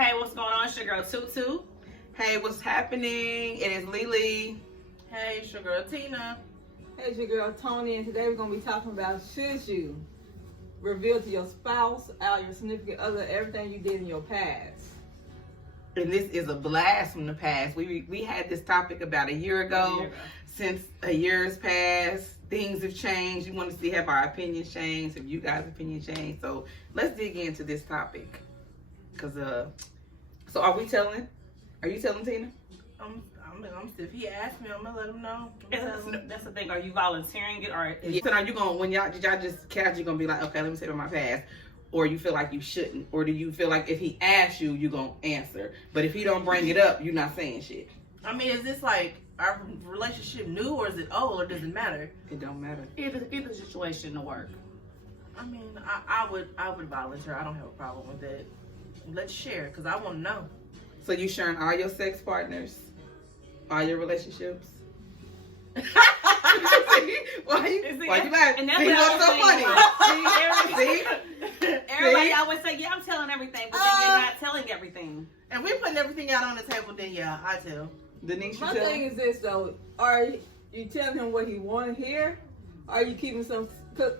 Hey, what's going on? It's your girl Tutu. Hey, what's happening? It is Lily. Hey, it's your girl Tina. Hey, it's your girl Tony, and today we're going to be talking about should you reveal to your spouse, out your significant other, everything you did in your past. And this is a blast from the past. We had this topic about a year ago. Since a year has passed, things have changed. You want to see have our opinions changed, have you guys' opinions changed. So let's dig into this topic. So are we telling? Are you telling, Tina? If he asks me, I'm gonna let him know. That's the thing. Are you volunteering it, or So are you gonna when y'all just casually gonna be like, okay, let me say about my past, or you feel like you shouldn't, or do you feel like if he asks you, you gonna answer, but if he don't bring it up, you're not saying shit? I mean, is this like our relationship new, or is it old, or does it matter? It don't matter. either situation to work? I mean, I would volunteer. I don't have a problem with it. Let's share, because I want to know. So you sharing all your sex partners, all your relationships? Why you laughing? And that's See, what what's so I funny? See? Everybody always say, yeah, I'm telling everything, but then you're not telling everything. If we're putting everything out on the table, then yeah, I tell. Denise, you My tell thing is this, though. Are you telling him what he want to hear? Or are you keeping some... Cause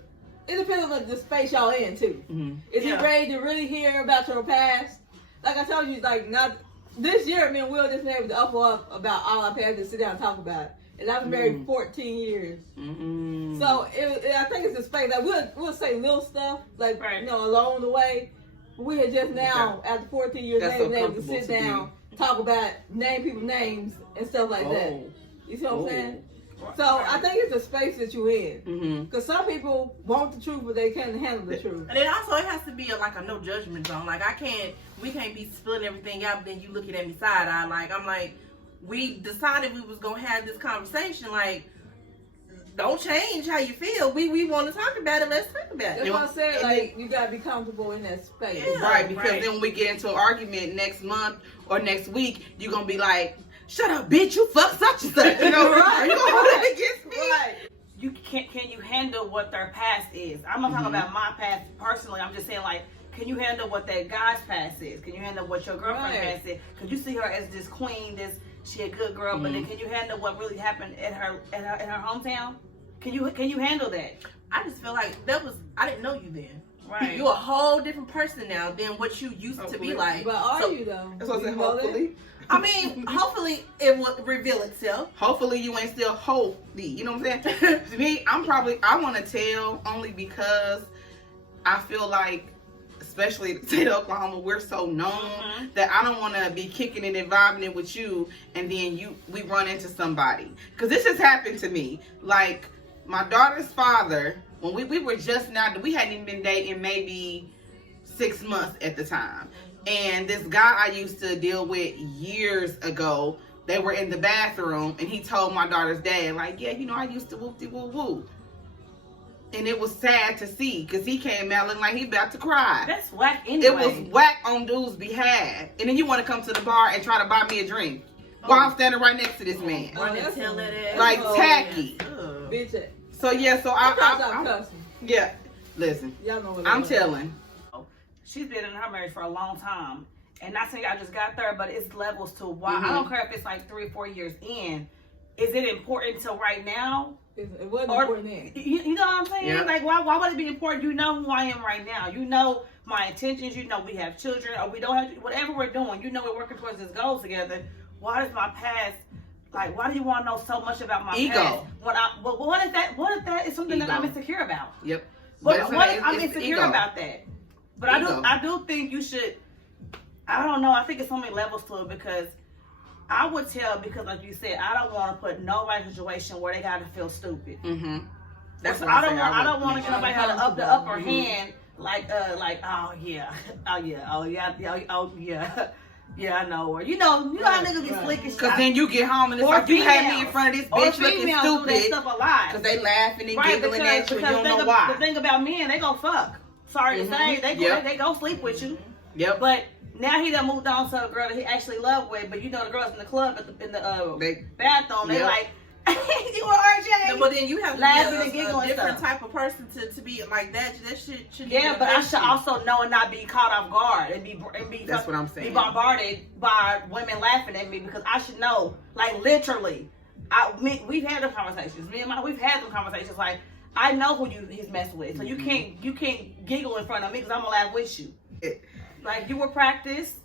it depends on the space y'all in, too. Mm-hmm. Is he ready to really hear about your past? Like I told you, like, not... This year, me and Will just been able to up about all our past and sit down and talk about it. And I've been married 14 years. Mm-hmm. So I think it's a space. Like we'll say little stuff, like along the way. But we had just now, after 14 years, been able to sit down, talk about name people's names and stuff like that. You see what I'm saying? So I think it's a space that you're in. Because some people want the truth, but they can't handle the truth. And then also it has to be a no judgment zone. Like we can't be spilling everything out, but then you looking at me side eye. Like I'm like, we decided we was gonna have this conversation. Like, don't change how you feel. We want to talk about it. Let's talk about it. That's why I said, like, you gotta be comfortable in that space. Yeah, right, because then when we get into an argument next month or next week, you're gonna be like, shut up, bitch, you fuck such and such. You know, right? Are you gonna hold it against me? Right. You can you handle what their past is? I'm not talking about my past personally. I'm just saying, like, can you handle what that guy's past is? Can you handle what your girlfriend's past is? Because you see her as this queen, she a good girl, but then can you handle what really happened in her hometown? Can you handle that? I just feel like I didn't know you then. Right. You're a whole different person now than what you used to be like. But are you though? That's what I said, hopefully. I mean, hopefully it will reveal itself. Hopefully you ain't still holy. You know what I'm saying? To me, I want to tell only because I feel like, especially the state of Oklahoma, we're so known that I don't want to be kicking it and vibing it with you, and then we run into somebody. Because this has happened to me. Like, my daughter's father, when we were just now, we hadn't even been dating maybe 6 months at the time. And this guy I used to deal with years ago, they were in the bathroom, and he told my daughter's dad, like, yeah, I used to whoop-de-woo-woo. And it was sad to see, because he came out looking like he about to cry. That's whack anyway. It was whack on dude's behalf. And then you want to come to the bar and try to buy me a drink while I'm standing right next to this man. Like, tacky. Bitch. So, yeah, I'm cussing. Yeah, listen, Y'all know what I'm telling. She's been in her marriage for a long time. And not saying I just got there, but it's levels to why. I don't care if it's like 3 or 4 years in. Is it important till right now? It wasn't important then. You know what I'm saying? Yeah. Like, why would it be important? You know who I am right now. You know my intentions. You know we have children, or we don't have, whatever we're doing. You know we're working towards this goal together. Why does my past, like, why do you want to know so much about my past? What if that is something that I'm insecure about? Yep. What if I'm insecure about that? But I do think you should, I don't know, I think it's so many levels to it, because I would tell, because like you said, I don't want to put nobody in a situation where they got to feel stupid. That's what I don't want to get nobody have the upper hand, like, oh yeah, yeah, I know her. You know how niggas get slick and shit. Because then you get home and it's like, you had me in front of this bitch looking do stupid. That stuff a lot. Because they laughing and giggling at you and you don't know why. The thing about men, they gon' fuck. Sorry to say, they go sleep with you. Yep. But now he done moved on to a girl that he actually loved with, but the girls in the club in the bathroom, they like, You were RJ. But then you have to Laughing be and giggling a different stuff. type of person to be like that. That shit should. Yeah, but I should also know and not be caught off guard and be. That's what I'm saying. Be bombarded by women laughing at me because I should know, like literally. We've had them conversations. Me and we've had them conversations. Like I know who he's messing with, so you can't giggle in front of me because I'm gonna laugh with you. Like you were practiced.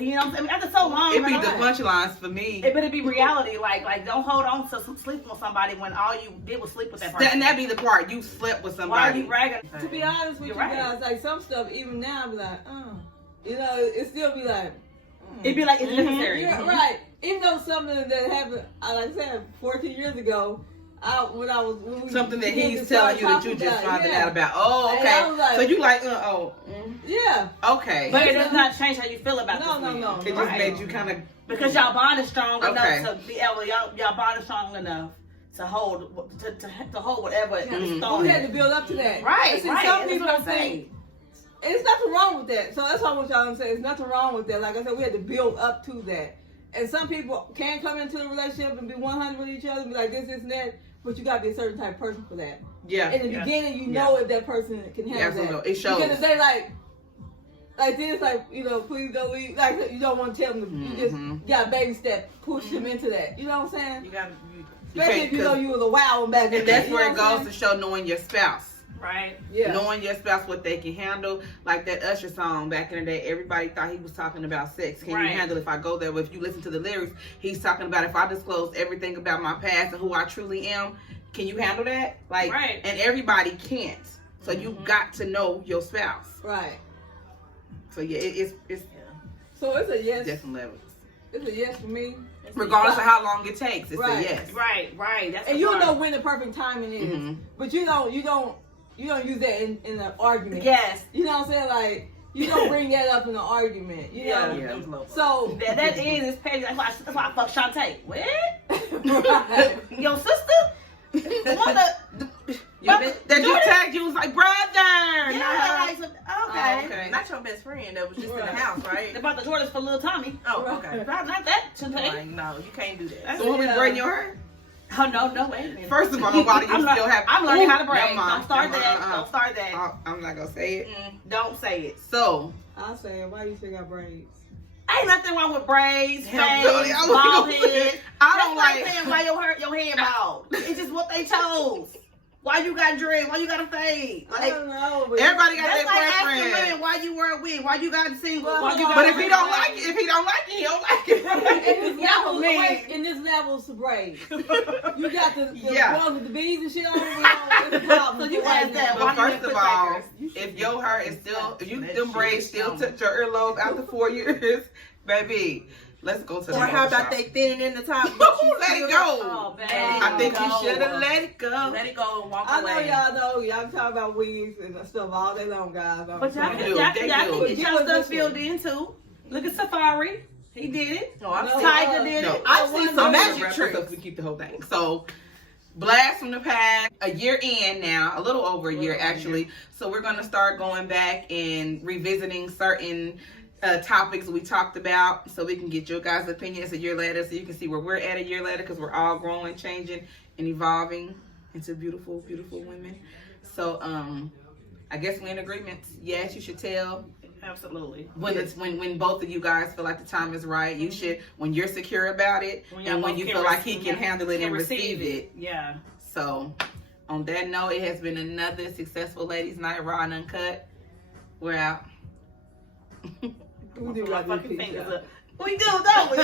You know what I'm saying? After so long, It be the punchlines for me. It better be reality. Like don't hold on to sleeping with somebody when all you did was sleep with that person. And that be the part. You slept with somebody. Why are you bragging? To be honest with you guys, like some stuff, even now, I be like, you know, it still be like, It'd be like it's necessary. Yeah, right. Even though something that happened, like I said, 14 years ago, when we something that began to he's telling start you that you talking just about, found out about. Oh, And okay. I was like, So you like, yeah. okay. But it does not change how you feel about this. No. It just made you kind of because y'all bond is strong Okay. enough to be able. Y'all bond is strong enough to hold to hold whatever is thrown. We had to build up to that. Right. See, Right. some That's people what I'm think. saying. And it's nothing wrong with that. So that's what I want y'all to say. There's nothing wrong with that. Like I said, we had to build up to that. And some people can come into a relationship and be 100 with each other and be like this and that, but you got to be a certain type of person for that. yeah. In the beginning, you know if that person can handle that. Absolutely. It shows. Because if they like this, like, you know, please don't leave. Like, you don't want to tell them. You just got baby step, push them into that. You know what I'm saying? You gotta. Especially if you know you was a wild one back then. And that's You where know it what I'm goes to saying? show knowing your spouse. Right. Yeah. Knowing your spouse, what they can handle. Like that Usher song back in the day, everybody thought he was talking about sex. Can you handle if I go there? But if you listen to the lyrics, he's talking about if I disclose everything about my past and who I truly am, can you handle that? Like, and everybody can't. So you got to know your spouse. Right. So yeah, it's So it's a yes. different levels. It's a yes for me. Regardless of how long it takes, it's a yes. Right. That's And you know when the perfect timing is, but you don't use that in an argument. Yes. You know what I'm saying? Like you don't bring that up in an argument. You know. Yeah. So that is petty. That's why I fuck Shantae. What? right. Your sister? The one that you tagged you was like brother. Yeah, like, okay. Okay. Not your best friend that was just in the house, right? They bought the Jordans for little Tommy. Oh, okay. Not that, Shantae. Like, no, you can't do that. So when we braiding your hair? Oh no, wait a minute. First of all, nobody you still have. I'm learning how to Ooh, braid. never mind, Don't start never that. mind, Don't start that. I'm not gonna say it. Don't say it. So I say, why you still got braids? Ain't nothing wrong with braids, I'm telling you, fangs, I was bald gonna say, head. I That's don't like like- saying why your hair bald. It's just what they chose. Why you got dread? Why you got a fade? I Like, don't know. But everybody got that's their like asking preference. women why you wear a wig. Why you got single? Well, Why you got But a if he red don't flag? like it, he don't like it. in Yeah, for me. this level's to braids. You got the Yeah. ones with the beads and shit on them. It's a problem. So you asked that. But Why do you first put of all, fingers? if your hair is still, if you That them shit braids is still dumb. touch your earlobe after 4 years, baby, let's go to the Or how about barbershop. they thinning in the top? but you Let it still- go. Oh, baby. I think you Go. should have let it go. Let it go and walk I know away. y'all know. Y'all talk about wigs and stuff all day long, guys. But y'all They can do, y'all they can do. get y'all stuff filled in too. Look at Safari. He did it. No, I've No, seen Tiger did No, it. I've seen some I'm gonna magic wrap this tricks. up. We keep the whole thing. So, blast from the past, a year in now, a little over a year actually. So we're gonna start going back and revisiting certain topics we talked about, so we can get your guys' opinions a year later, so you can see where we're at a year later, because we're all growing, changing, and evolving into beautiful, beautiful women. So, I guess we're in agreement. Yes, you should tell. Absolutely. When both of you guys feel like the time is right, you should, when you're secure about it, and when you feel like he can handle it and receive it. Yeah. So, on that note, it has been another successful Ladies Night Raw and Uncut. We're out. We do My like fucking this fingers pizza. up. We do, don't we?